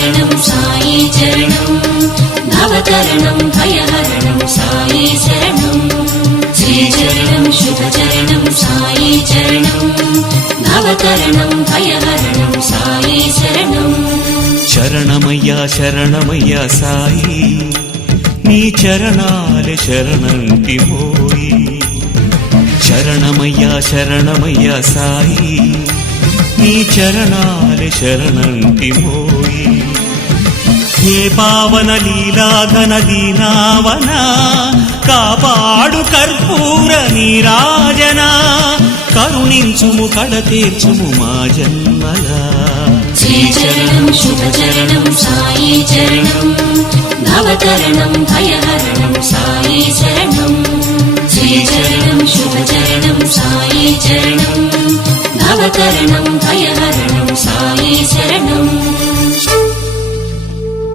శుభచరణం సాయి చరణం భవతరణం భయహరణం సాయి శరణం శ్రీచరణం శుభచరణం సాయి చరణం భవతరణం భయహరణం సాయి శరణం శరణమయ్యా శరణమయ్యా సాయి నీ చరణాలే శరణంటిమోయి శరణమయ్యా శరణమయ్యా సాయి నీ చరణాలే శరణంటిమోయి హే పావన లీలాఘన దీనావన కాపాడు కర్పూర నీరాజన కరుణించుము కడతీర్చుము మా జన్మలా శ్రీచరణం శుభచరణం సాయి చరణం భవతరణం భయహరణం సాయి శరణం శ్రీచరణం శుభచరణం సాయి చరణం భవతరణం భయహరణం సాయి శరణం